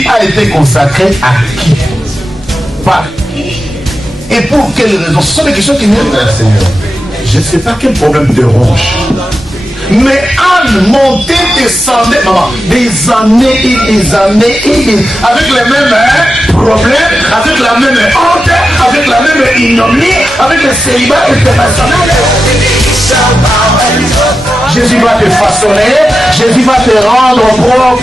vie a été consacrée à qui? Par qui? Et pour quelles raisons? Ce sont des questions qui viennent vers le Seigneur. Je ne sais pas quel problème te ronge. Mais Anne montait, descendait, maman, des années et des années et des, avec les mêmes problèmes, avec la même honte, avec la même ignominie, avec le célibat international. Jésus va te façonner, Jésus va te rendre propre.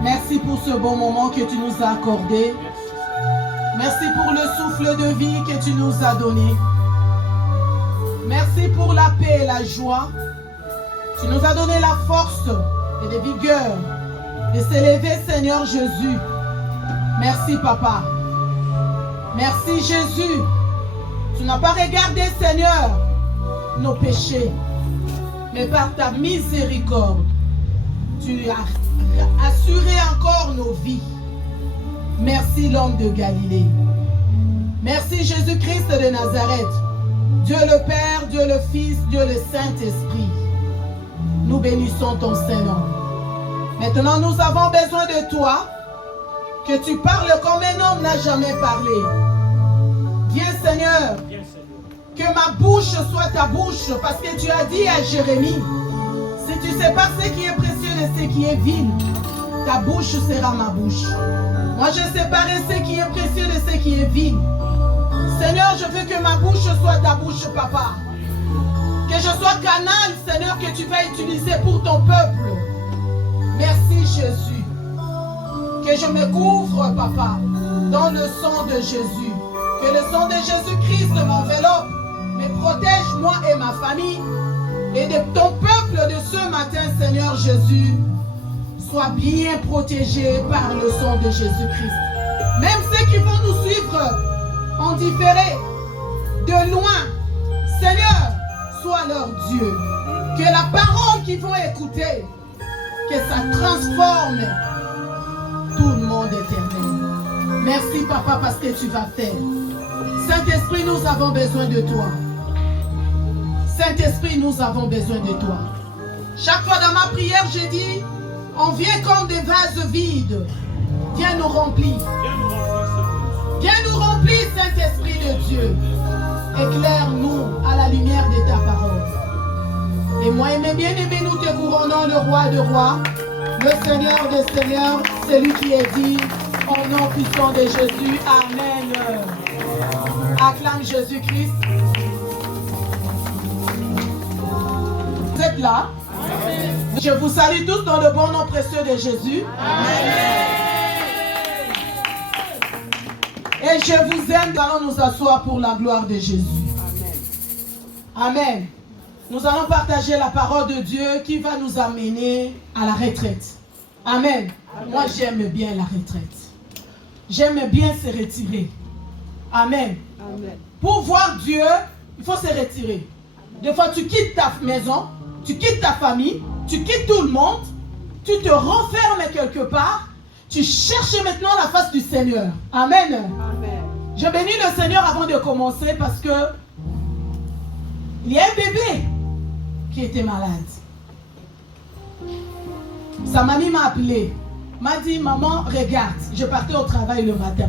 Merci pour ce bon moment que tu nous as accordé. Merci pour le souffle de vie que tu nous as donné. Merci pour la paix et la joie. Tu nous as donné la force et la vigueur de s'élever, Seigneur Jésus. Merci, Papa. Merci, Jésus. Tu n'as pas regardé, Seigneur, nos péchés, mais par ta miséricorde, tu as assuré encore nos vies. Merci, l'homme de Galilée. Merci, Jésus-Christ de Nazareth. Dieu le Père, Dieu le Fils, Dieu le Saint-Esprit. Nous bénissons ton Saint-Nom. Maintenant, nous avons besoin de toi, que tu parles comme un homme n'a jamais parlé. Viens, Seigneur, que ma bouche soit ta bouche, parce que tu as dit à Jérémie, si tu sépares ce qui est précieux de ce qui est vil, ta bouche sera ma bouche. Moi, je séparerai ce qui est précieux de ce qui est vil. Seigneur, je veux que ma bouche soit ta bouche, Papa. Que je sois canal, Seigneur, que tu vas utiliser pour ton peuple. Merci, Jésus. Que je me couvre, Papa, dans le sang de Jésus. Que le sang de Jésus-Christ m'enveloppe, me protège, moi et ma famille. Et de ton peuple de ce matin, Seigneur Jésus, soit bien protégé par le sang de Jésus-Christ. Même ceux qui vont nous suivre en différé, de loin, Seigneur, sois leur Dieu. Que la parole qu'ils vont écouter, que ça transforme tout le monde éternel. Merci, Papa, parce que tu vas faire. Saint-Esprit, nous avons besoin de toi. Saint-Esprit, nous avons besoin de toi. Chaque fois dans ma prière, j'ai dit, on vient comme des vases vides. Viens nous remplir. Viens nous remplir, Saint-Esprit de Dieu. Éclaire-nous à la lumière de ta parole. Et moi et mes bien-aimés, nous te couronnons le roi de rois, le Seigneur des seigneurs, celui qui est dit, au nom puissant de Jésus. Amen. Acclame Jésus-Christ. Vous êtes là? Amen. Je vous salue tous dans le bon nom précieux de Jésus. Amen. Et je vous aime. Nous allons nous asseoir pour la gloire de Jésus. Amen. Amen. Nous allons partager la parole de Dieu qui va nous amener à la retraite. Amen. Amen. Moi, j'aime bien la retraite. J'aime bien se retirer. Amen. Amen. Pour voir Dieu, il faut se retirer. Des fois, tu quittes ta maison, tu quittes ta famille, tu quittes tout le monde, tu te renfermes quelque part Tu cherches maintenant la face du Seigneur. Amen. Amen. Je bénis le Seigneur avant de commencer parce que il y a un bébé qui était malade. Sa mamie m'a appelé, m'a dit maman regarde, je partais au travail le matin.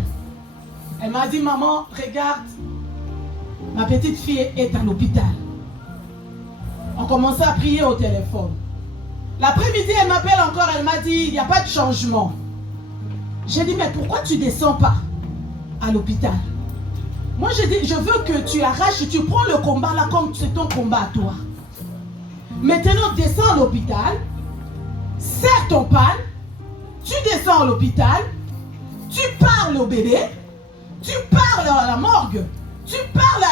Elle m'a dit maman regarde, ma petite fille est à l'hôpital. On commençait à prier au téléphone. L'après-midi elle m'appelle encore, elle m'a dit il n'y a pas de changement. J'ai dit mais pourquoi tu ne descends pas à l'hôpital? Moi j'ai dit je veux que tu arraches, tu prends le combat là comme c'est ton combat à toi. Maintenant descends à l'hôpital. Serre ton pan, tu descends à l'hôpital, tu parles au bébé, tu parles à la morgue, tu parles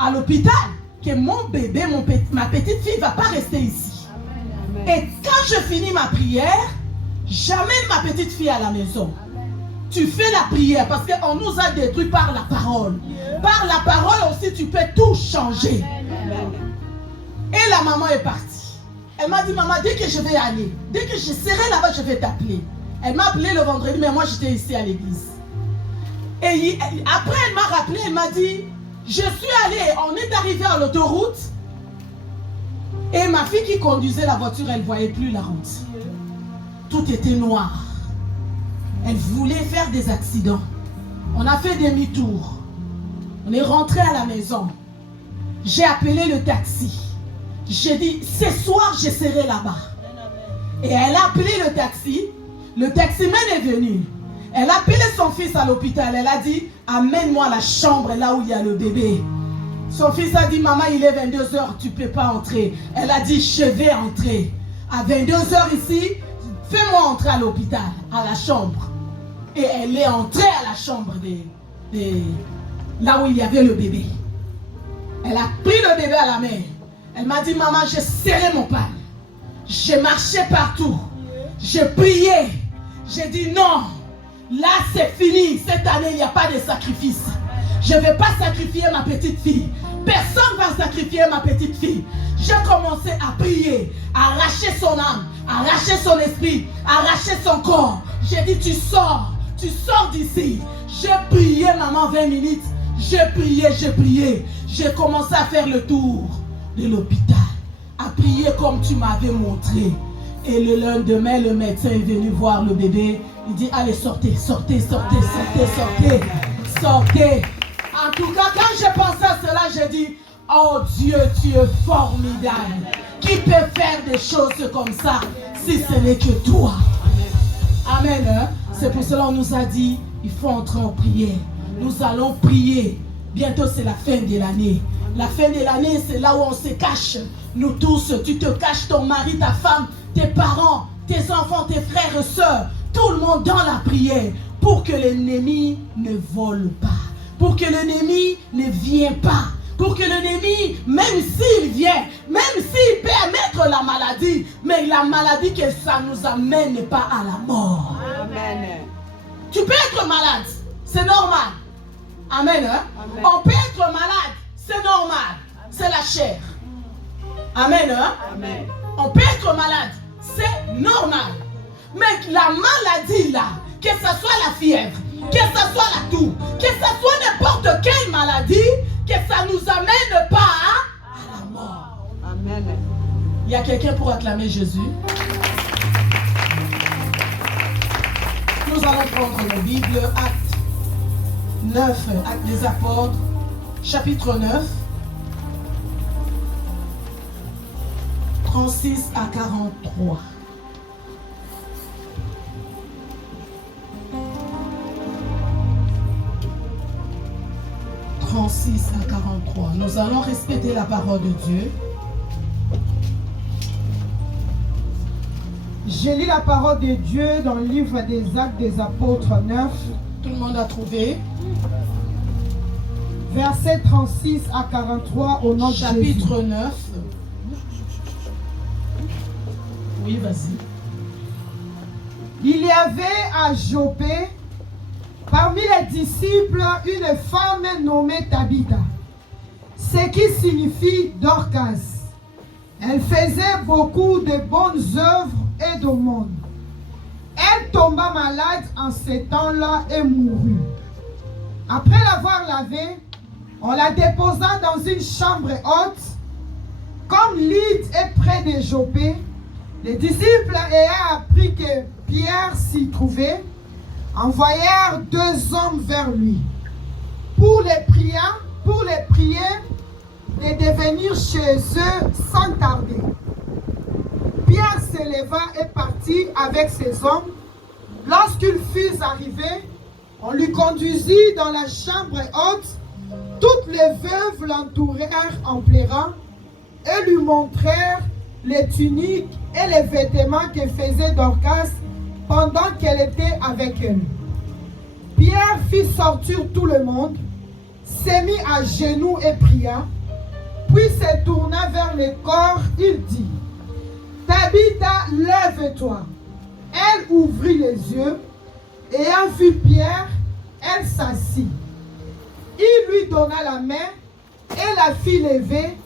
à l'hôpital que mon bébé, ma petite fille ne va pas rester ici. Amen. Et quand je finis ma prière, j'amène ma petite fille à la maison. Amen. Tu fais la prière parce qu'on nous a détruits par la parole. Par la parole aussi, tu peux tout changer. Amen. Et la maman est partie. Elle m'a dit, maman, dès que je vais aller, dès que je serai là-bas, je vais t'appeler. Elle m'a appelé le vendredi, mais moi, j'étais ici à l'église. Et après, elle m'a rappelé, elle m'a dit, je suis allée, on est arrivé à l'autoroute. Et ma fille qui conduisait la voiture, elle ne voyait plus la route. Tout était noir. Elle voulait faire des accidents. On a fait demi-tour. On est rentré à la maison. J'ai appelé le taxi. J'ai dit, ce soir, je serai là-bas. Et elle a appelé le taxi. Le taximan est venu. Elle a appelé son fils à l'hôpital. Elle a dit, amène-moi la chambre là où il y a le bébé. Son fils a dit, maman, il est 22h, tu ne peux pas entrer. Elle a dit, je vais entrer. À 22h ici, fais-moi entrer à l'hôpital, à la chambre. Et elle est entrée à la chambre là où il y avait le bébé. Elle a pris le bébé à la main. Elle m'a dit, maman, j'ai serré mon pan. J'ai marché partout. J'ai prié. J'ai dit, non, là c'est fini. Cette année, il n'y a pas de sacrifice. Je ne vais pas sacrifier ma petite fille. Personne ne va sacrifier ma petite fille. J'ai commencé à prier, à arracher son âme, à arracher son esprit, à arracher son corps. J'ai dit, tu sors d'ici. J'ai prié, maman, 20 minutes. J'ai prié. J'ai commencé à faire le tour de l'hôpital, à prier comme tu m'avais montré. Et le lendemain, le médecin est venu voir le bébé. Il dit, allez, sortez. En tout cas, quand j'ai pensé à cela, j'ai dit, oh Dieu, tu es formidable. Qui peut faire des choses comme ça si ce n'est que toi? Amen. Hein? C'est pour cela qu'on nous a dit, il faut entrer en prière. Nous allons prier. Bientôt, c'est la fin de l'année. La fin de l'année, c'est là où on se cache. Nous tous, tu te caches, ton mari, ta femme, tes parents, tes enfants, tes frères et sœurs. Tout le monde dans la prière pour que l'ennemi ne vole pas. Pour que l'ennemi ne vienne pas. Pour que l'ennemi, même s'il vient, même s'il peut mettre la maladie, mais la maladie que ça nous amène pas à la mort. Amen. Tu peux être malade, c'est normal. Amen. Hein? Amen. On peut être malade, c'est normal. C'est la chair. Amen. Hein? Amen. On peut être malade, c'est normal. Mais la maladie là, que ce soit la fièvre, que ce soit la toux, que ce soit n'importe quelle maladie, que ça ne nous amène pas à la mort. Amen. Il y a quelqu'un pour acclamer Jésus? Nous allons prendre la Bible, Acte 9, Acte des Apôtres, chapitre 9, 36 à 43. À 43. Nous allons respecter la parole de Dieu. Je lis la parole de Dieu dans le livre des Actes des Apôtres 9. Tout le monde a trouvé. Versets 36 à 43 au nom de Jésus. Chapitre 9. Oui, vas-y. Il y avait à Joppé, parmi les disciples, une femme nommée Tabitha, ce qui signifie Dorcas. Elle faisait beaucoup de bonnes œuvres et d'aumônes. Elle tomba malade en ces temps-là et mourut. Après l'avoir lavée, on la déposa dans une chambre haute. Comme Lyd est près de Jopé, les disciples ayant appris que Pierre s'y trouvait, envoyèrent 2 hommes vers lui pour les prier de devenir chez eux sans tarder. Pierre se leva et partit avec ses hommes. Lorsqu'ils furent arrivés, on lui conduisit dans la chambre haute. Toutes les veuves l'entourèrent en pleurant et lui montrèrent les tuniques et les vêtements que faisait Dorcas pendant qu'elle était avec elles. Pierre fit sortir tout le monde, s'est mis à genoux et pria, puis se tourna vers le corps, il dit, « Tabitha, lève-toi. » Elle ouvrit les yeux, ayant vu Pierre, elle s'assit. Il lui donna la main et la fit lever.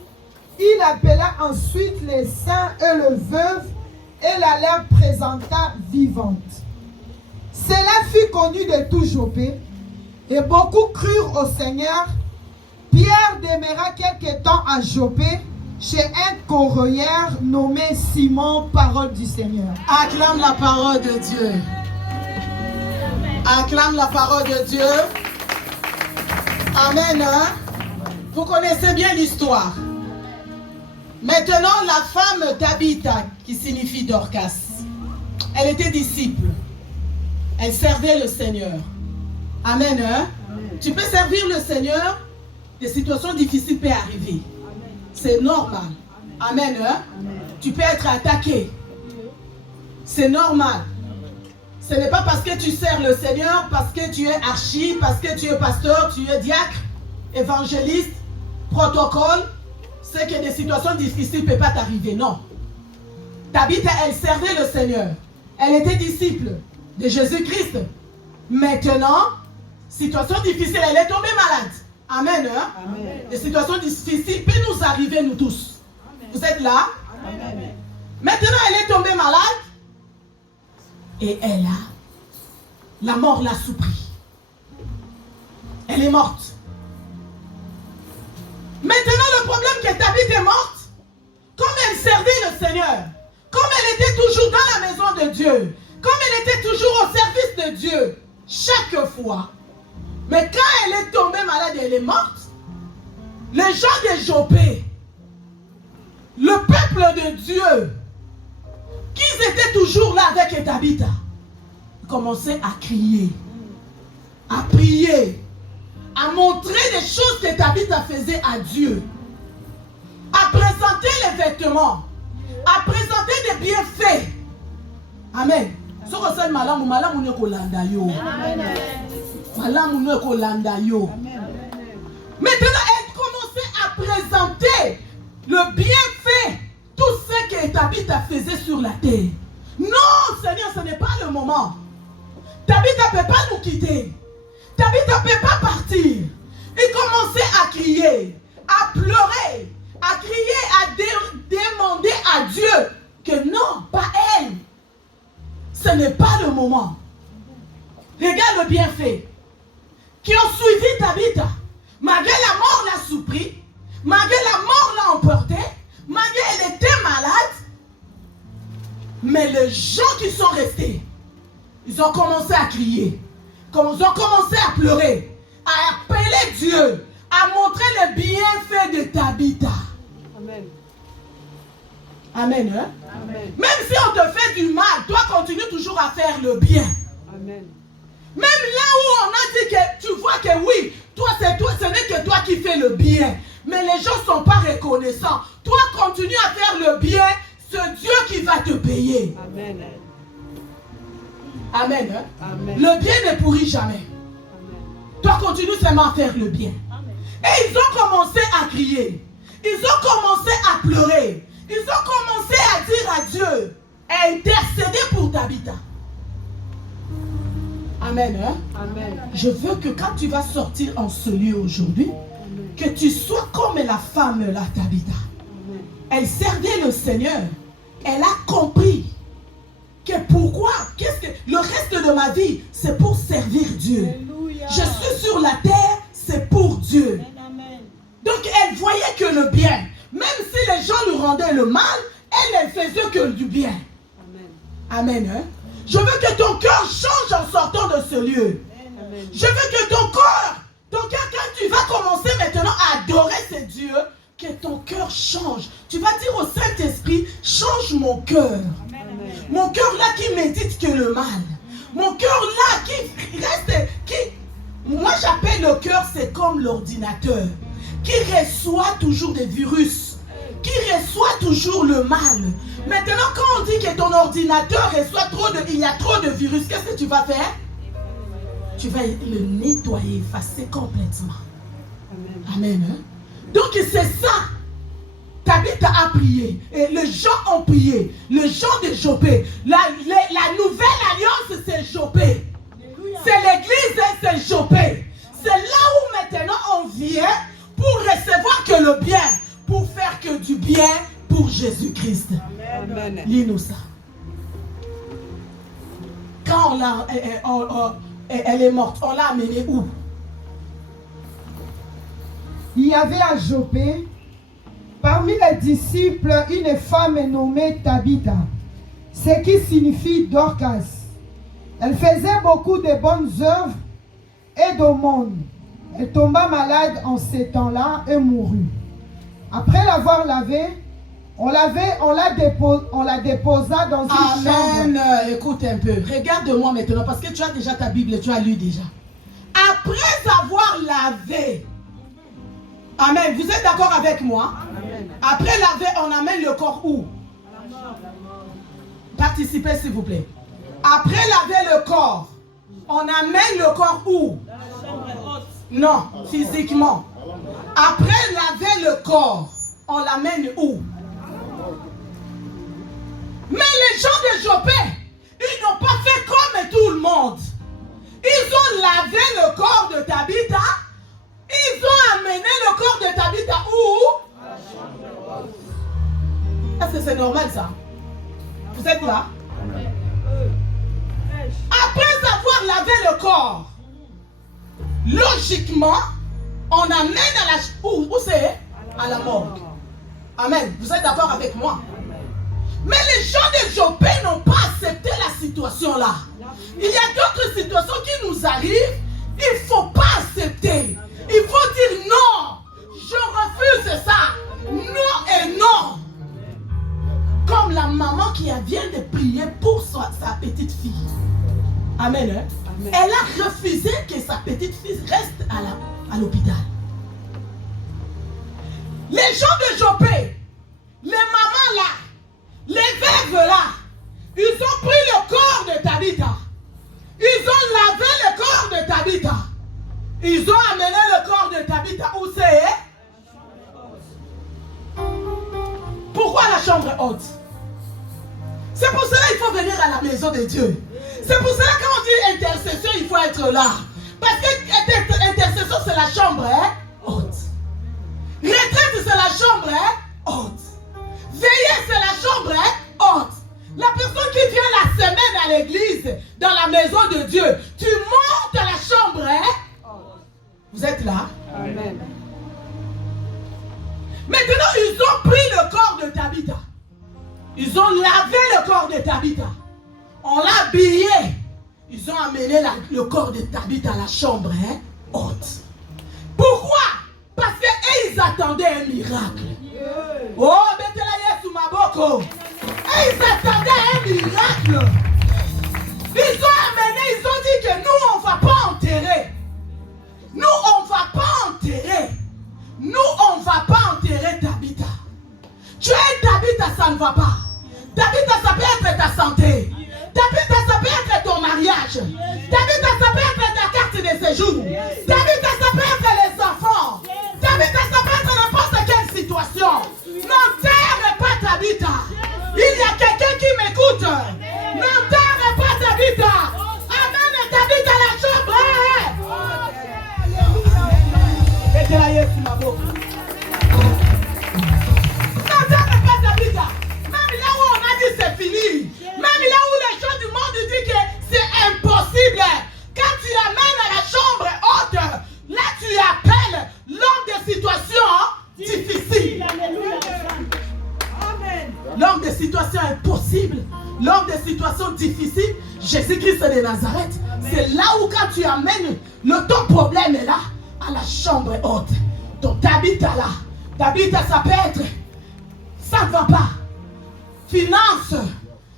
Il appela ensuite les saints et le veuve et la leur présenta vivante. Cela fut connu de tout Jopé et beaucoup crurent au Seigneur. Pierre demeura quelque temps à Jopé chez un corroyeur nommé Simon, parole du Seigneur. Acclame la parole de Dieu. Acclame la parole de Dieu. Amen. Vous connaissez bien l'histoire. Maintenant, la femme Tabitha, qui signifie Dorcas, elle était disciple. Elle servait le Seigneur. Amen. Amen. Tu peux servir le Seigneur, des situations difficiles peuvent arriver. C'est normal. Amen. Amen. Tu peux être attaqué. C'est normal. Ce n'est pas parce que tu sers le Seigneur, parce que tu es archi, parce que tu es pasteur, tu es diacre, évangéliste, protocole, c'est que des situations difficiles ne peuvent pas t'arriver. Non. Tabitha, elle servait le Seigneur. Elle était disciple de Jésus-Christ. Maintenant, situation difficile, elle est tombée malade. Amen. Hein? Amen. Des situations difficiles peuvent nous arriver, nous tous. Amen. Vous êtes là? Amen. Maintenant, elle est tombée malade. Et elle a, la mort l'a surpris. Elle est morte. Maintenant, le problème que Tabitha est morte, comme elle servait le Seigneur, comme elle était toujours dans la maison de Dieu, comme elle était toujours au service de Dieu, chaque fois. Mais quand elle est tombée malade et elle est morte, les gens de Jopé, le peuple de Dieu, qu'ils étaient toujours là avec Tabitha, commençaient à crier, à prier, à montrer des choses que Tabitha faisait à Dieu, à présenter les vêtements, à présenter des bienfaits. Amen. Maintenant, elle commençait à présenter le bienfait, tout ce que Tabitha faisait sur la terre. Non, Seigneur, ce n'est pas le moment. Tabitha ne peut pas nous quitter. Tabitha ne peut pas partir. Il commençait à crier, à pleurer, à crier, à demander à Dieu que non, pas elle. Ce n'est pas le moment. Regarde le bienfait qui ont suivi Tabitha. Malgré la mort l'a surpris, malgré la mort l'a emporté, malgré elle était malade, mais les gens qui sont restés, ils ont commencé à crier, ils ont commencé à pleurer, à appeler Dieu, à montrer le bienfait de Tabitha. Amen. Amen, hein? Amen. Même si on te fait du mal, toi continue toujours à faire le bien. Amen. Même là où on a dit que tu vois que oui, toi c'est toi, ce n'est que toi qui fais le bien. Mais les gens ne sont pas reconnaissants. Toi continue à faire le bien, c'est Dieu qui va te payer. Amen. Amen. Hein? Amen. Le bien ne pourrit jamais. Amen. Toi continue seulement à faire le bien. Amen. Et ils ont commencé à crier. Ils ont commencé à pleurer. Ils ont commencé à dire à Dieu, à intercéder pour Tabitha. Amen. Hein? Amen. Je veux que quand tu vas sortir en ce lieu aujourd'hui, que tu sois comme la femme là, Tabitha. Amen. Elle servait le Seigneur. Elle a compris que pourquoi, le reste de ma vie, c'est pour servir Dieu. Alléluia. Je suis sur la terre, c'est pour Dieu. Amen. Donc elle voyait que le bien. Même si les gens lui rendaient le mal, elle faisait que du bien. Amen. Amen. Hein? Je veux que ton cœur change en sortant de ce lieu. Amen. Je veux que ton cœur, quand tu vas commencer maintenant à adorer ce Dieu, que ton cœur change. Tu vas dire au Saint-Esprit, change mon cœur. Amen. Mon cœur là qui médite que le mal. Mon cœur là qui reste, moi j'appelle le cœur, c'est comme l'ordinateur, qui reçoit toujours des virus, qui reçoit toujours le mal. Maintenant quand on dit que ton ordinateur reçoit il y a trop de virus, qu'est-ce que tu vas faire? Tu vas le nettoyer, effacer complètement. Amen. Hein? Donc c'est ça. Tabitha a prié. Et les gens ont prié. Les gens de Jopé. La nouvelle alliance, c'est Jopé. C'est l'église, c'est Jopé. C'est là où maintenant on vient pour recevoir que le bien. Pour faire que du bien pour Jésus-Christ. Amen. Lis-nous ça. Quand elle est morte, on l'a amenée où? Il y avait à Jopé, parmi les disciples, une femme nommée Tabitha, ce qui signifie Dorcas. Elle faisait beaucoup de bonnes œuvres et d'aumônes. Elle tomba malade en ces temps-là et mourut. Après l'avoir lavée, on la déposa dans une Amen. chambre. Écoute un peu. Regarde-moi maintenant parce que tu as déjà ta Bible, tu as lu déjà. Après avoir lavé. Amen. Vous êtes d'accord avec moi? Amen. Après laver, on amène le corps où? Participez s'il vous plaît. Après laver le corps, on amène le corps où? La chambre haute. Non, physiquement. Après laver le corps, on l'amène où? Mais les gens de Jopé, ils n'ont pas fait comme tout le monde. Ils ont lavé le corps de Tabitha. Ils ont amené le corps de Tabitha où? Est-ce que c'est normal ça? Vous êtes là? Après avoir lavé le corps, logiquement, on amène à la... Où c'est? À la morgue. Amen. Vous êtes d'accord avec moi? Mais les gens de Jopé n'ont pas accepté la situation là. Il y a d'autres situations qui nous arrivent. Il ne faut pas accepter. Il faut dire non. Je refuse ça. Non et non. Comme la maman qui vient de prier pour sa petite fille. Amen. Hein? Amen. Elle a refusé que sa petite fille reste à l'hôpital. Les gens de Jopé, les mamans là, les veuves là, ils ont pris le corps de Tabitha. Ils ont lavé le corps de Tabitha. Ils ont amené le corps de Tabitha où c'est? Pourquoi la chambre haute? C'est pour cela qu'il faut venir à la maison de Dieu. C'est pour cela quand on dit intercession, il faut être là. Parce que intercession, c'est la chambre haute. Retraite, c'est la chambre haute. Veiller, c'est la chambre haute. La personne qui vient la semaine à l'église, dans la maison de Dieu, tu montes à la chambre haute. Vous êtes là? Amen. Maintenant, ils ont pris le corps de Tabitha. Ils ont lavé le corps de Tabitha. On l'a habillé. Ils ont amené le corps de Tabitha à la chambre haute. Pourquoi? Parce qu'ils attendaient un miracle. Oh, mettez-la Yesu Maboko. Et ils attendaient un miracle. Ils ont amené, ils ont dit que nous, on ne va pas enterrer. Nous, on ne va pas enterrer. Nous, on ne va pas enterrer Tabitha. Tu es Tabitha, ça ne va pas. Tabitha, ça peut être ta santé. Tabitha, ça peut être ton mariage. Tabitha, ça peut être ta carte de séjour. Tabitha, ça peut être les enfants. Tabitha, ça peut être n'importe quelle situation. N'enterre pas Tabitha. Il y a quelqu'un qui m'écoute. N'enterre pas Tabitha. Amène Tabitha à la chambre. Mettez-la Yesu Maboko. N'enterre pas Tabitha. Même là où on a dit c'est fini. Même là où les difficiles, Jésus-Christ de Nazareth, c'est là où quand tu amènes ton problème est là, à la chambre haute. Donc t'habites là. T'habites, ça peut être, ça ne va pas. Finance,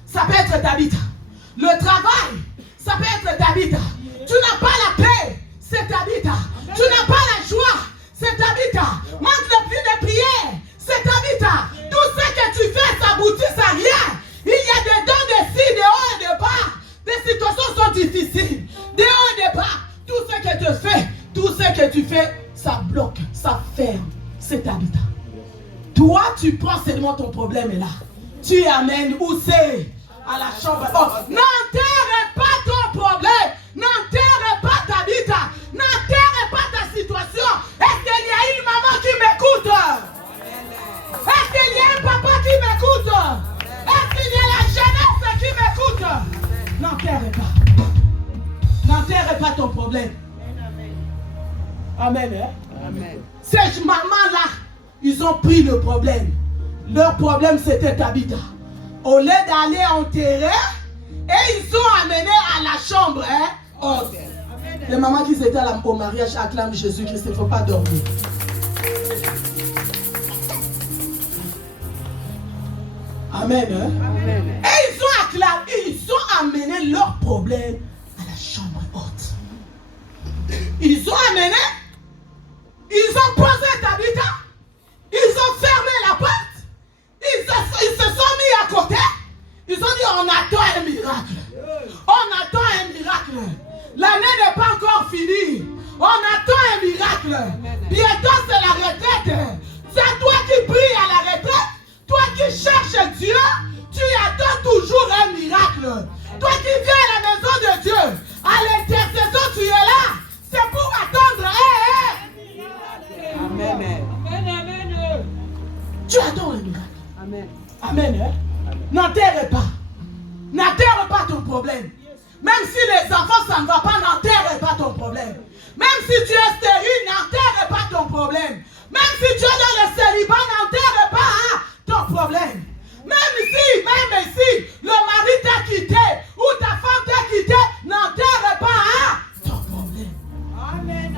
ça peut être t'habites. Le travail, ça peut être t'habites. Tu n'as pas la paix, c'est t'habites. Tu n'as pas la joie, c'est t'habites. Manque de plus de prière, c'est t'habites. Tout ce que tu fais, ça aboutit à rien. Il y a des dents de ci, de haut et de bas. Les situations sont difficiles. De haut et de bas. Tout ce que tu fais, ça bloque, ça ferme. C'est t'habitat. Toi, tu prends seulement ton problème est là. Tu amènes où c'est? À la chambre. Oh, n'enterre pas ton problème. N'enterre pas ta vie. N'enterre pas ta situation. Est-ce qu'il y a une maman qui m'écoute? Est-ce qu'il y a un papa qui m'écoute? Est-ce qu'il y a la jeunesse qui m'écoute? N'enterre pas. N'enterre pas ton problème. Amen. Hein? Amen. Ces mamans-là, ils ont pris le problème. Leur problème, c'était habitat. Au lieu d'aller enterrer, et ils ont amené à la chambre haute. Les mamans qui étaient au mariage acclament Jésus-Christ, il ne faut pas dormir. Amen. Hein? Amen. Et ils ont acclamé, ils ont amené leur problème à la chambre haute. Ils ont amené, ils ont posé habitat, ils ont fermé la porte. Ils se sont mis à côté. Ils ont dit on attend un miracle. On attend un miracle. L'année n'est pas encore finie. On attend un miracle. Bientôt c'est la retraite. C'est toi qui pries à la retraite. Toi qui cherches Dieu. Tu attends toujours un miracle. Toi qui viens à la maison de Dieu. À l'intercession tu es là. C'est pour attendre. Amen. Tu attends un miracle. Amen. Amen. Hein? N'enterre pas. N'enterre pas ton problème. Même si les enfants, ça ne va pas, n'enterre pas ton problème. Même si tu es stérile, n'enterre pas ton problème. Même si tu es dans le célibat, n'enterre pas ton problème. Même si le mari t'a quitté ou ta femme t'a quitté, n'enterre pas ton problème. Amen.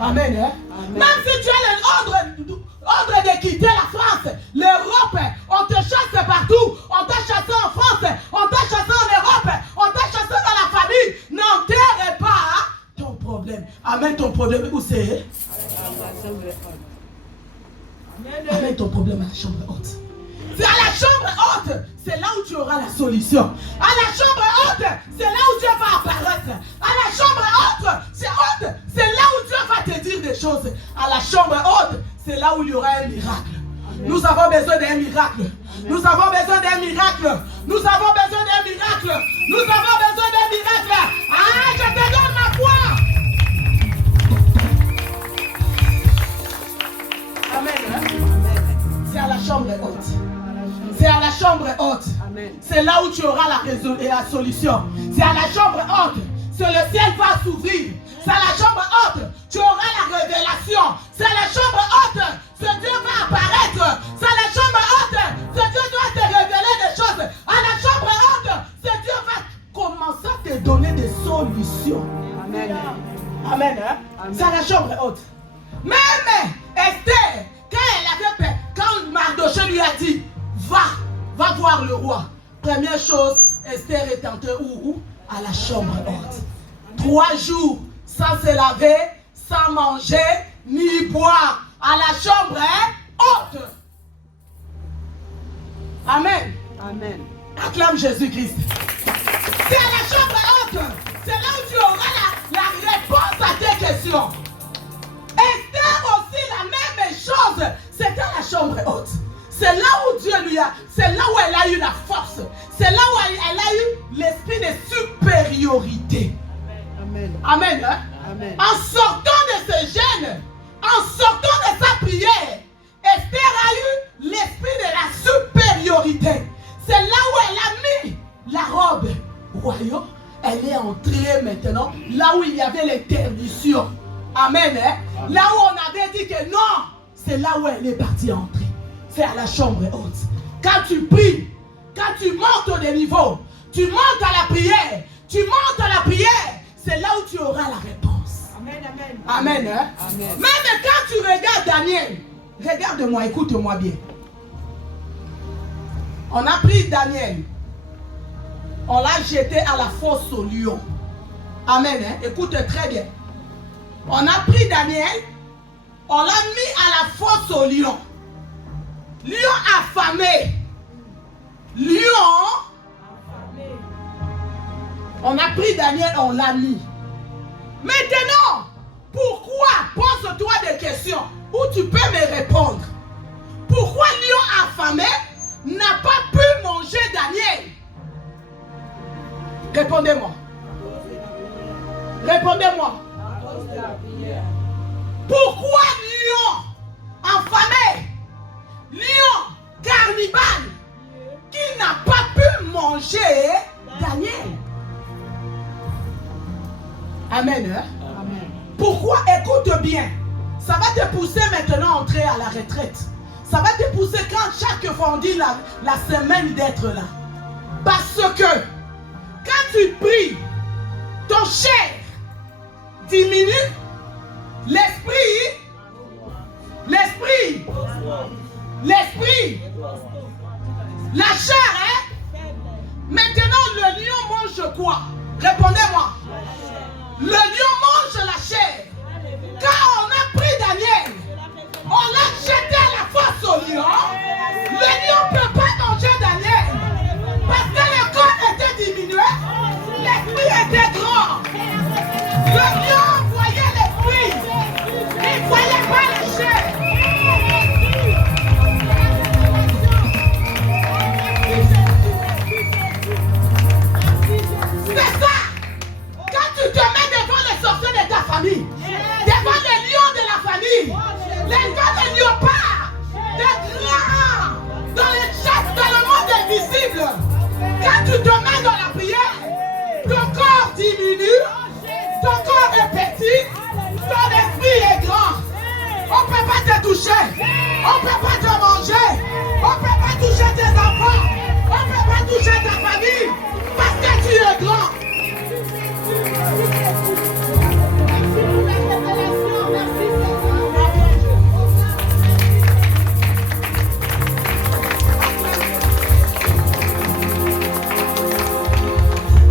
Amen. Hein? Amen. Même si tu as l'ordre de quitter la France, l'Europe, on te chasse partout, on t'a chassé en France, on t'a chassé en Europe, on t'a chassé dans la famille, n'enterre pas ton problème. Amène ton problème où c'est? Amène ton problème à la chambre haute. C'est à la chambre haute, c'est là où tu auras la solution. À la chambre haute, c'est là où Dieu va apparaître. À la chambre haute, c'est là où Dieu va te dire des choses. À la chambre haute, c'est là où il y aura un miracle. Amen. Nous avons besoin d'un miracle. Amen. Nous avons besoin d'un miracle. Nous avons besoin d'un miracle. Nous avons besoin d'un miracle. Ah, je te donne ma foi. Amen. C'est à la chambre haute. C'est à la chambre haute. C'est là où tu auras la solution. C'est à la chambre haute. C'est le ciel va s'ouvrir. C'est à la chambre haute. Tu auras la révélation. C'est à la chambre haute. Ce Dieu va apparaître. C'est à la chambre haute. Ce Dieu doit te révéler des choses. À la chambre haute. Ce Dieu va commencer à te donner des solutions. Amen. Amen. Hein? C'est à la chambre haute. Même Esther, quand elle avait peur, quand Mardochée lui a dit, va voir le roi. Première chose, Esther est entrée où? À la chambre haute. 3 jours sans se laver, sans manger, ni boire. À la chambre haute. Amen. Amen. Acclame Jésus-Christ. C'est à la chambre haute. C'est là où tu auras la réponse à tes questions. Esther aussi, la même chose. C'est à la chambre haute. C'est là où Dieu lui a, c'est là où elle a eu la force. C'est là où elle a eu l'esprit de supériorité. Amen. Amen. Hein? Amen. En sortant de ce jeûne, en sortant de sa prière, Esther a eu l'esprit de la supériorité. C'est là où elle a mis la robe royale. Elle est entrée maintenant là où il y avait l'interdiction. Amen. Hein? Là où on avait dit que non, c'est là où elle est partie entrer. C'est à la chambre haute. Quand tu pries, quand tu montes des niveaux, Tu montes à la prière. Tu montes à la prière. C'est là où tu auras la réponse. Amen, amen. Amen. Hein? Amen. Même quand tu regardes Daniel, regarde-moi, écoute-moi bien. On a pris Daniel. On l'a jeté à la fosse au lion. Amen. Hein? Écoute très bien. On a pris Daniel. On l'a mis à la fosse au lion. Lion affamé. Lion. On a pris Daniel, on l'a mis. Maintenant, pourquoi? Pose-toi des questions où tu peux me répondre. Pourquoi lion affamé n'a pas pu manger Daniel? Répondez-moi. Répondez-moi. Pourquoi lion affamé, lion carnivore, qui n'a pas pu manger Daniel? Amen. Hein? Amen. Pourquoi? Écoute bien. Ça va te pousser maintenant à entrer à la retraite. Ça va te pousser quand chaque fois on dit la semaine d'être là. Parce que quand tu pries, ton chair diminue, l'esprit, la chair, hein? Maintenant le lion mange quoi? Répondez-moi. Le lion mange la chair. Quand on a pris Daniel, on l'a jeté à la fosse au lion. Le lion ne peut pas manger Daniel. Parce que le corps était diminué. L'esprit était grand. Le lion voyait l'esprit. Il ne voyait pas la chair. C'est ça. Quand tu te mets devant les sorciers de ta famille, devant les lions de la famille, devant les léopards, des grands, dans les chasses, dans le monde invisible, quand tu te mets dans la prière, ton corps diminue, ton corps est petit, ton esprit est grand. On ne peut pas te toucher, on ne peut pas te manger, on ne peut pas toucher tes enfants, on ne peut pas toucher ta famille, parce que tu es grand.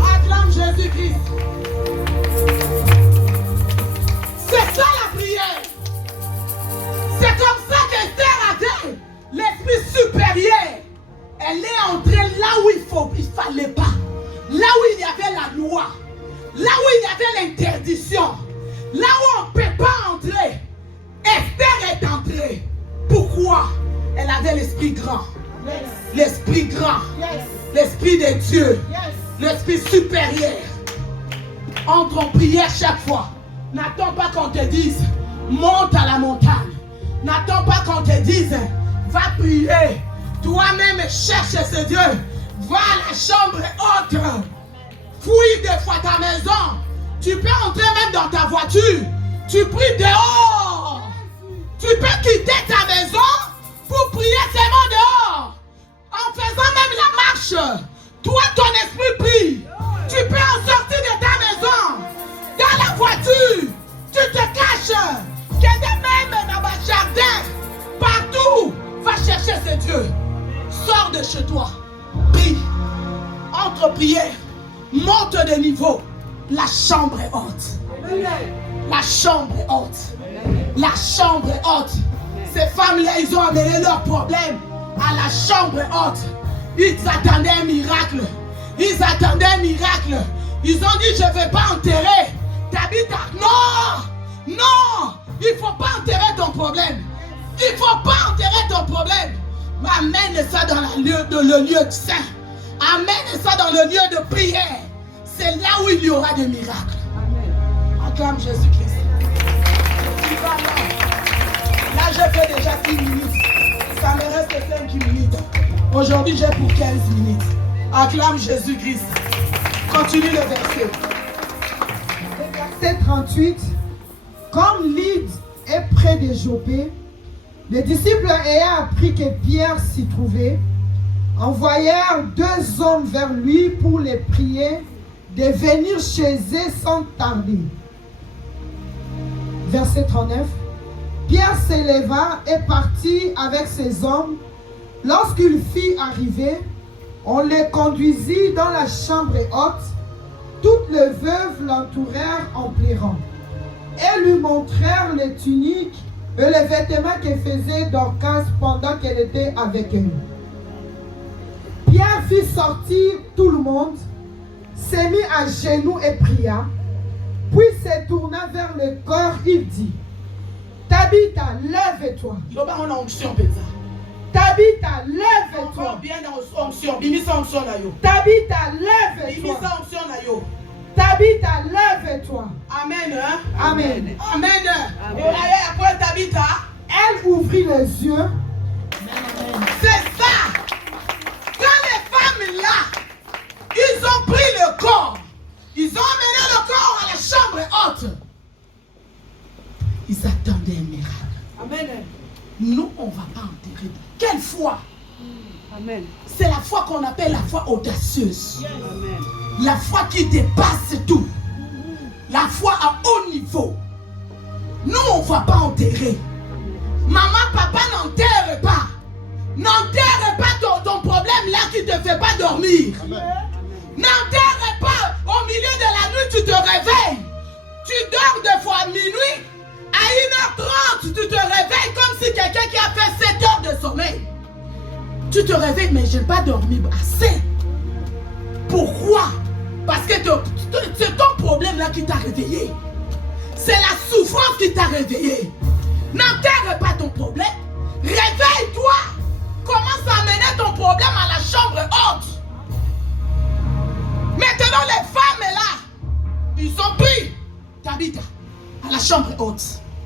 Acclame Jésus-Christ. C'est ça la prière. C'est comme ça qu'Esther a dit. L'esprit supérieur, elle est entrée là où il fallait pas. Là où il y avait la loi. Là où il y avait l'interdiction. Là où on ne peut pas entrer. Esther est entrée. Pourquoi? Elle avait l'esprit grand. Yes. L'esprit grand. Yes. L'esprit de Dieu. Yes. L'esprit supérieur. Entre en prière chaque fois. N'attends pas qu'on te dise monte à la montagne. N'attends pas qu'on te dise va prier. Toi-même cherche ce Dieu. Va à la chambre haute. Fouille des fois ta maison. Tu peux entrer même dans ta voiture. Tu pries dehors. Tu peux quitter ta maison pour prier seulement dehors. En faisant même la marche. Toi, ton esprit prie. Tu peux en sortir de ta maison. Dans la voiture. Tu te caches. Quelqu'un même dans le jardin. Partout. Va chercher ce Dieu. Sors de chez toi. Prie. Entre prières. Monte de niveau. La chambre est haute. La chambre est haute. La chambre est haute. Ces femmes-là, ils ont amené leurs problèmes à la chambre haute. Ils attendaient un miracle. Ils attendaient un miracle. Ils ont dit, je ne vais pas enterrer. Tabitha, non! Non! Il ne faut pas enterrer ton problème. Il ne faut pas enterrer ton problème. Mais amène ça dans le lieu saint. Amène ça dans le lieu de prière. C'est là où il y aura des miracles. Amen. Acclame Jésus-Christ. Là, je fais déjà 6 minutes. Ça me reste 5 minutes. Aujourd'hui, j'ai pour 15 minutes. Acclame Jésus-Christ. Continue le verset. Verset 38. Comme Lyd est près de Jopé, les disciples ayant appris que Pierre s'y trouvait, envoyèrent 2 hommes vers lui pour les prier de venir chez eux sans tarder. Verset 39. Pierre s'éleva et partit avec ses hommes. Lorsqu'il fut arrivé, on les conduisit dans la chambre haute. Toutes les veuves l'entourèrent en pleurant. Elles lui montrèrent les tuniques et les vêtements que faisait Dorcas pendant qu'elle était avec eux. Pierre fit sortir tout le monde, s'est mis à genoux et pria, puis se tourna vers le corps, il dit, Tabitha, lève-toi. Tabitha, lève-toi. Tabitha, lève-toi. Tabitha, lève-toi. Amen. Amen. Amen. Après Tabitha, elle ouvrit les yeux. C'est ça. Quand les femmes là, ils ont pris le corps, ils ont emmené le corps à la chambre haute. Ils attendaient un miracle. Amen. Nous, on ne va pas enterrer. Quelle foi? Amen. C'est la foi qu'on appelle la foi audacieuse. Amen. La foi qui dépasse tout. La foi à haut niveau. Nous, on ne va pas enterrer. Maman, papa, n'enterre pas. N'enterre pas ton problème là qui ne te fait pas dormir. N'enterre pas au milieu de la nuit, tu te réveilles. Tu dors des fois à minuit. À 1h30, tu te réveilles comme si quelqu'un qui a fait 7 heures de sommeil. Tu te réveilles, mais je n'ai pas dormi assez. Pourquoi? Parce que c'est ton problème là qui t'a réveillé. C'est la souffrance qui t'a réveillé. N'enterre pas ton problème. Réveille-toi. Commence à amener ton problème à la chambre haute. Maintenant, les femmes là, ils ont pris Tabitha à la chambre haute.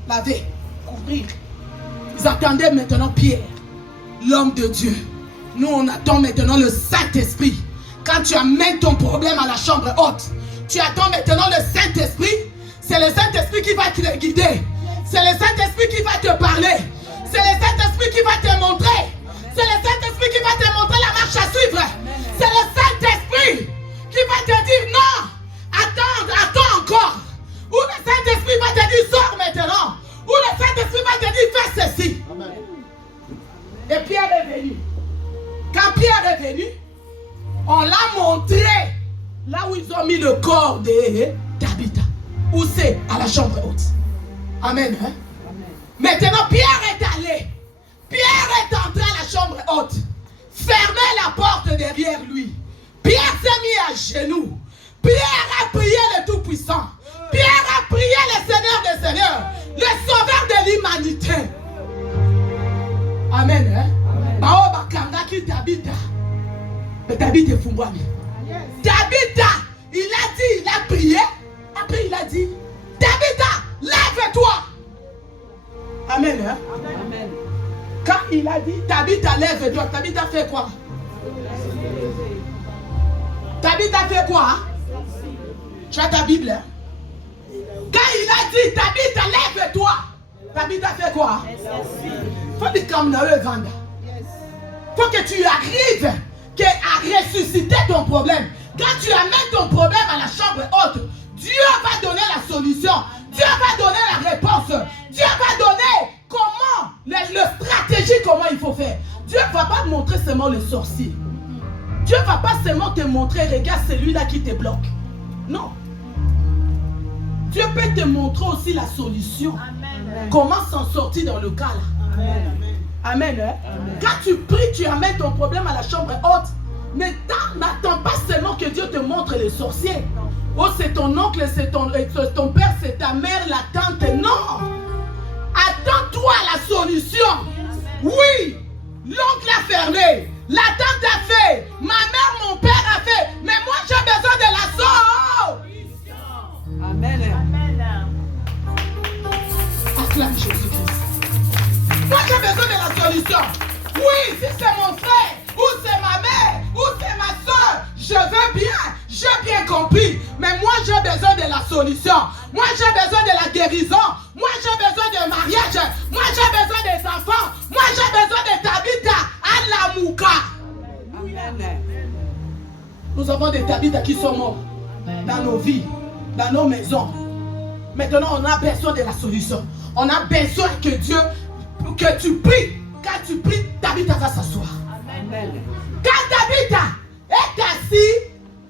Laver, couvrir. Ils attendaient maintenant Pierre, l'homme de Dieu. Nous, on attend maintenant le Saint-Esprit. Quand tu amènes ton problème à la chambre haute, tu attends maintenant le Saint-Esprit. C'est le Saint-Esprit qui va te guider. C'est le Saint-Esprit qui va te parler. C'est le Saint-Esprit qui va te montrer. C'est le Saint-Esprit qui va te montrer la marche à suivre. C'est le Saint-Esprit qui va te dire non, attends encore. Ou le Saint-Esprit va te dire sors maintenant. Ou le Saint-Esprit va te dire fais ceci. Amen. Et Pierre est venu. Quand Pierre est venu, on l'a montré là où ils ont mis le corps de Tabitha. Où c'est? À la chambre haute. Amen. Hein? Amen. Maintenant, Pierre est allé. Pierre est entré à la chambre haute. Fermez la porte derrière lui. Pierre s'est mis à genoux. Pierre a prié le Tout-Puissant. Pierre a prié le Seigneur des Seigneurs. Le Sauveur de l'humanité. Amen. Hein? Bao bakanga ki Tabitha. Mais Tabitha est fumwami. Tabitha, il a dit, il a prié. Après il a dit, Tabitha, lève-toi. Amen. Hein? Amen. Quand il a dit, Tabitha, lève-toi, Tabitha fait quoi? Tabitha fait quoi? Tu as ta Bible. Hein? Quand il a dit, Tabitha, lève-toi, Tabitha fait quoi? Faut que comme dans le vendre. Faut que tu arrives à ressusciter ton problème. Quand tu amènes ton problème à la chambre haute, Dieu va donner la solution. Dieu va donner la réponse. Dieu va donner comment, le stratégie, comment il faut faire. Dieu ne va pas te montrer seulement le sorcier. Dieu ne va pas seulement te montrer, regarde celui-là qui te bloque. Non. Dieu peut te montrer aussi la solution. Amen. Comment s'en sortir dans le cas là. Amen. Amen. Hein? Amen. Quand tu pries, tu amènes ton problème à la chambre haute. Mais n'attends pas seulement que Dieu te montre les sorciers. Oh, c'est ton oncle, c'est ton père, c'est ta mère, la tante. Non. Attends-toi à la solution. Oui, l'oncle a fermé, la tante a fait, ma mère, mon père a fait. Mais moi, j'ai besoin de la solution. Amen. Acclame Jésus-Christ. Moi, j'ai besoin de la solution. Oui, si c'est mon frère, ou c'est ma mère, ou c'est ma soeur, je veux bien, j'ai bien compris. Mais moi, j'ai besoin de la solution. Moi, j'ai besoin de la guérison. Moi, j'ai besoin de mariage. Moi, j'ai besoin des enfants. Moi, j'ai besoin de Tabitha à la Mouka. Amen. Nous avons des Tabitha qui sont morts dans nos vies, dans nos maisons. Maintenant, on a besoin de la solution. On a besoin que Dieu, que tu pries. Quand tu pries, Tabitha va s'asseoir. Amen. Quand Tabitha est assis,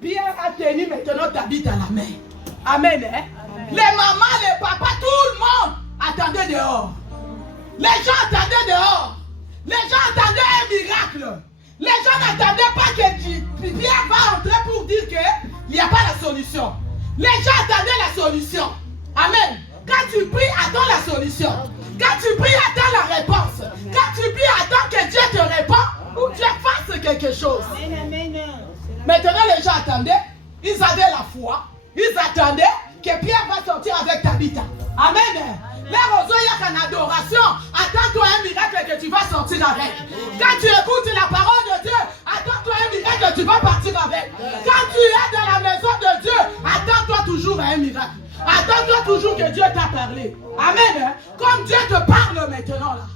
Pierre a tenu maintenant Tabitha à la main. Amen. Hein? Amen. Les mamans, les papas, tout le monde attendait dehors. Les gens attendaient dehors. Les gens attendaient un miracle. Les gens n'attendaient pas que Pierre va entrer pour dire qu'il n'y a pas la solution. Les gens attendaient la solution. Amen. Quand tu pries, attends la solution. Quand tu pries, attends la réponse. Quand tu pries, attends que Dieu te réponde ou Dieu fasse quelque chose. Maintenant, les gens attendaient. Ils avaient la foi. Ils attendaient que Pierre va sortir avec Tabitha. Amen. Les roseaux, il y a qu'une adoration. Attends-toi un miracle que tu vas sortir avec. Quand tu écoutes la parole de Dieu, attends-toi un miracle que tu vas partir avec. Quand tu es dans la maison de Dieu, attends-toi toujours à un miracle. Attends-toi toujours que Dieu t'a parlé. Amen. Comme Dieu te parle maintenant là.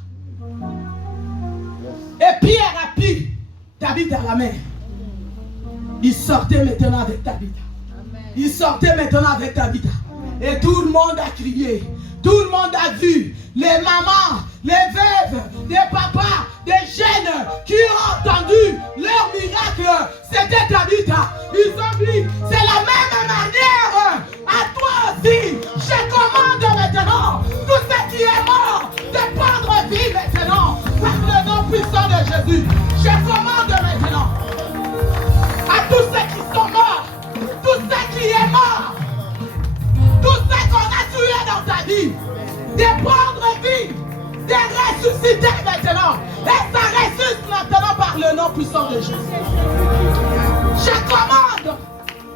Et Pierre a pris Tabitha à la main. Il sortait maintenant avec Tabitha. Il sortait maintenant avec Tabitha. Et tout le monde a crié. Tout le monde a vu. Les mamans, les veuves, des papas, des jeunes qui ont entendu leur miracle. C'était Tabitha. Ils ont dit, c'est la même manière. À toi aussi, je commande maintenant tout ce qui est mort de prendre vie maintenant. Par le nom puissant de Jésus. Je commande maintenant à tous ceux qui sont morts, tout ce qui est mort, tout ce qu'on a tué dans ta vie, de prendre vie, de ressusciter maintenant. Et ça ressuscite maintenant par le nom puissant de Jésus. Je commande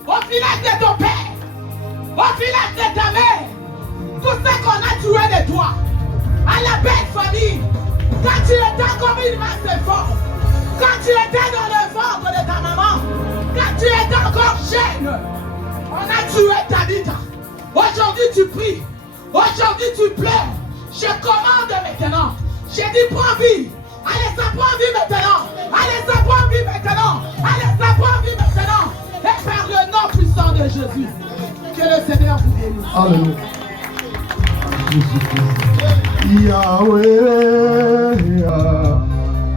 au village de ton père, au village de ta mère, tout ce qu'on a tué de toi, à la belle famille, quand tu étais comme une masse forte, quand tu étais dans le ventre de ta maman, quand tu étais encore jeune, on a tué Tabitha. Aujourd'hui tu pries, aujourd'hui tu pleures. Je commande maintenant. Je dis prends vie. Allez, ça prend vie maintenant. Allez, ça prend vie maintenant. Allez, ça prend vie maintenant. Et par le nom puissant de Jésus, que le Seigneur vous bénisse. Alléluia. Yahweh,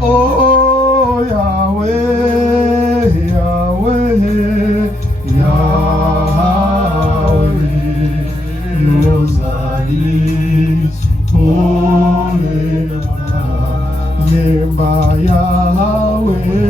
oh Yahweh, Yahweh, Yahweh, Yozali, Yemba Yahweh,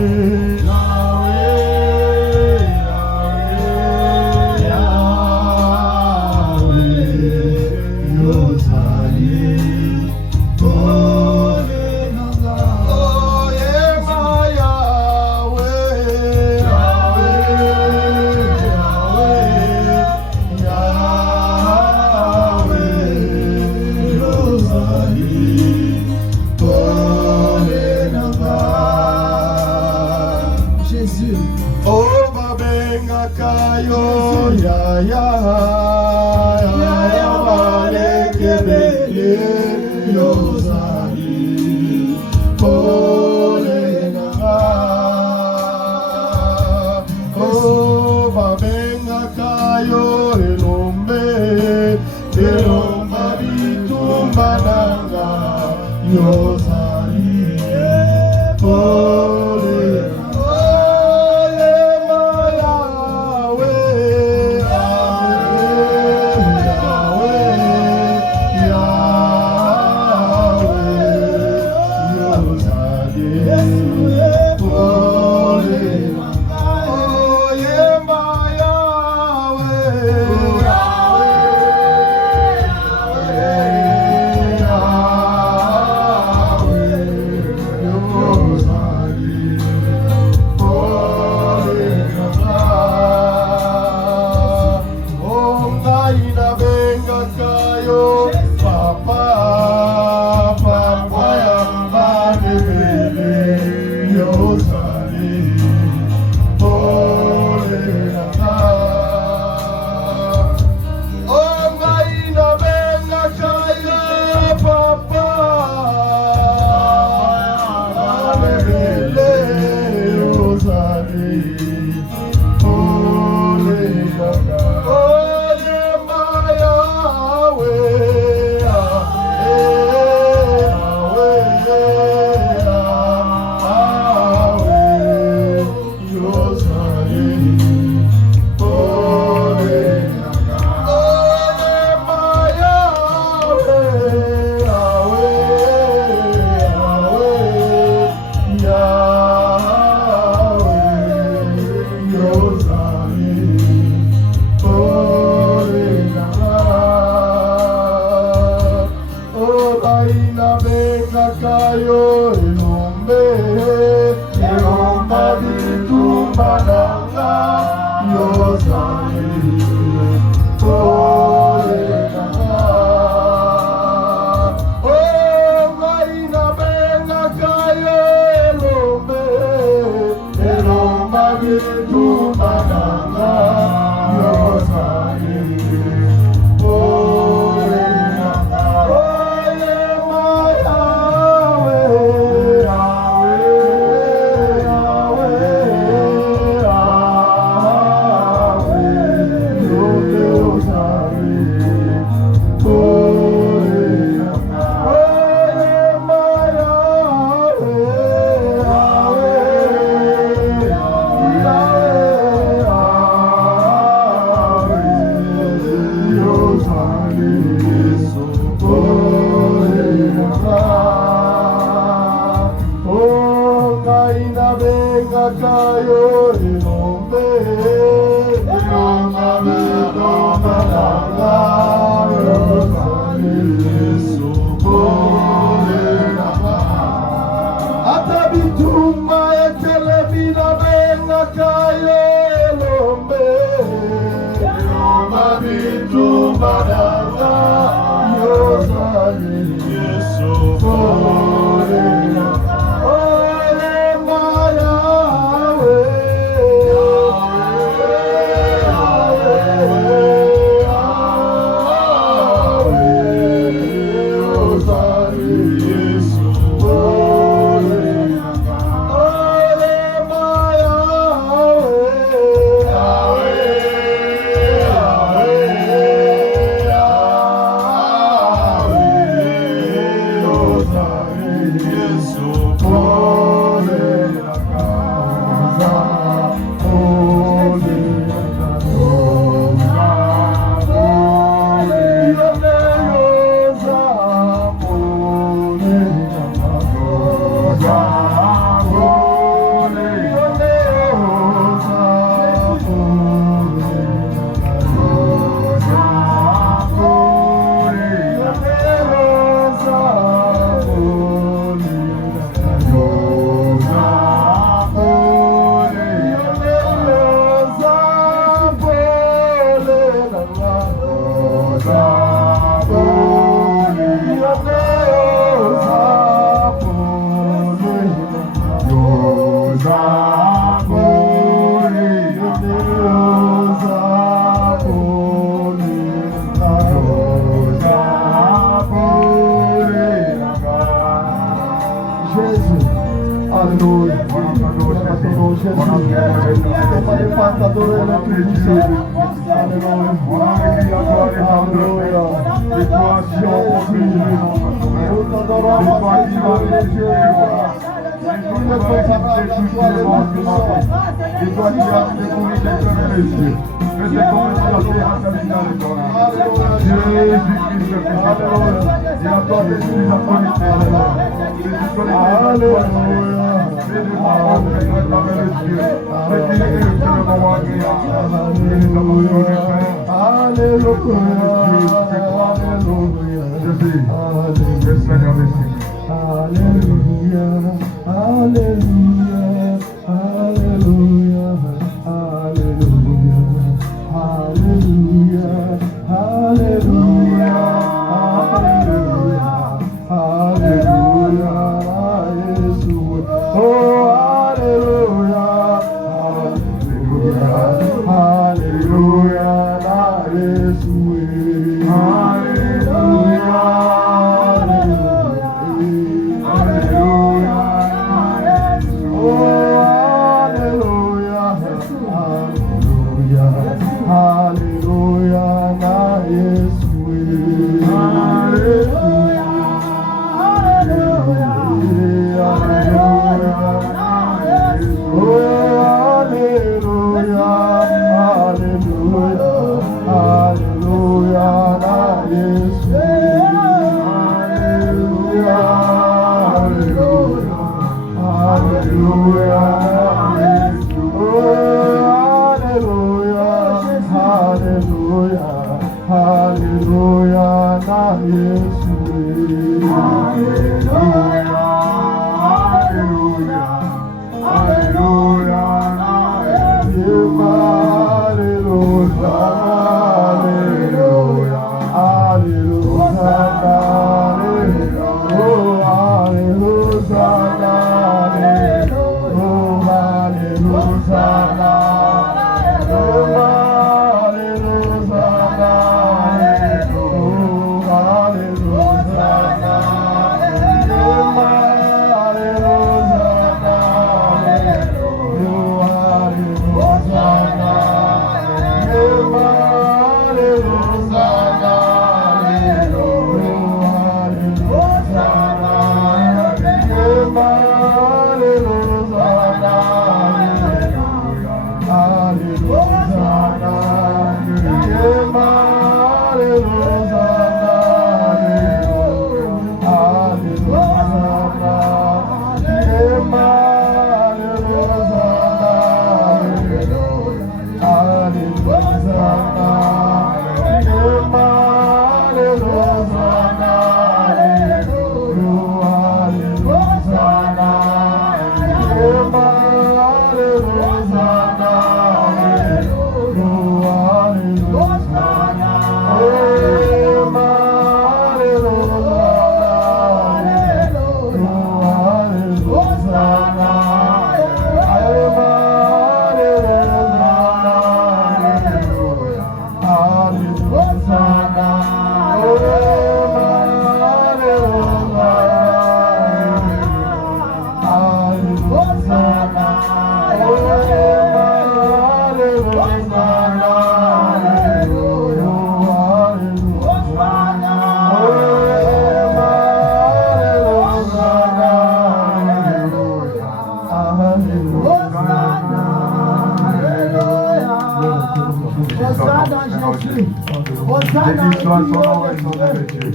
Béni soit ton nom et ton héritier.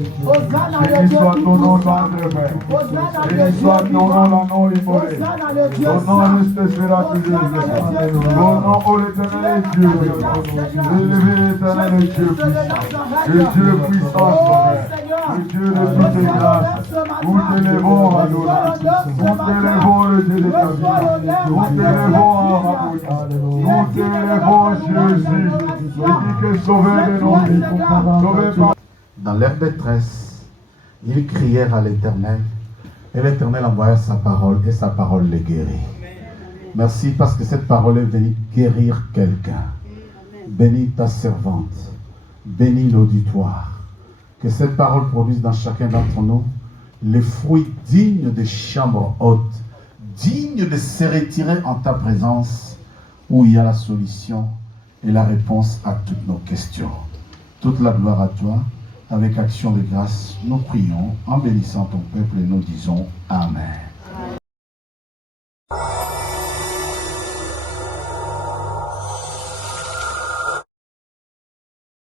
Béni soit ton nom dans le Père. Béni soit ton nom dans nos immolés. Ton nom restera toujours éternel. Ton nom, ô l'Éternel est Dieu. Élevé l'Éternel est Dieu puissant. Le Dieu puissant, le Dieu de toutes les grâces. Nous t'élevons à Adonai. Nous t'élevons le Dieu de ta vie. Nous t'élevons à Rabboni. Nous t'élevons Jésus. Il dit que sauver de nos vies. Dans leur détresse, ils crièrent à l'Éternel, et l'Éternel envoya sa parole, et sa parole les guérit. Merci parce que cette parole est venue guérir quelqu'un. Bénis ta servante, bénis l'auditoire. Que cette parole produise dans chacun d'entre nous les fruits dignes des chambres hautes, dignes de se retirer en ta présence, où il y a la solution et la réponse à toutes nos questions. Toute la gloire à toi. Avec action de grâce, nous prions en bénissant ton peuple et nous disons Amen.